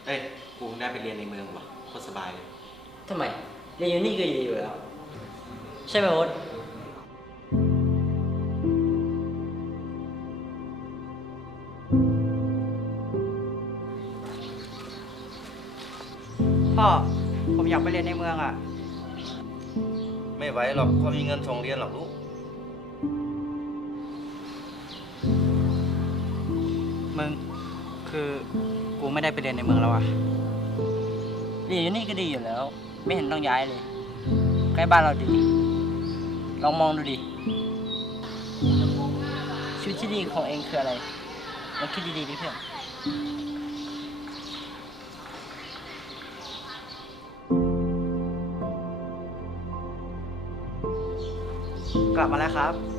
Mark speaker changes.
Speaker 1: เอ้ยกูได้ไปเรียนในเมืองว่ะโคตรสบายเลย
Speaker 2: ทำไมเรียนอยู่นี่ก็ดีอยู่แล้วใช่ไหมโอ๊ต
Speaker 3: พ่อผมอยากไปเรียนในเมืองอ่ะ
Speaker 4: ไม่ไหวหรอกก็มีเงินส่งเรียนหรอกลูก
Speaker 3: มึงคือกูไม่ได้ไปเรียนในเมืองแล้วอ่ะ
Speaker 2: เรียนอยู่นี่ก็ดีอยู่แล้ว ไม่เห็นต้องย้ายเลยใกล้บ้านเราดีลองมองดูดิชีวิตที่ดีของเองคืออะไรลองคิดดีๆดิเพื่อน
Speaker 3: กลับมาแล้วครับ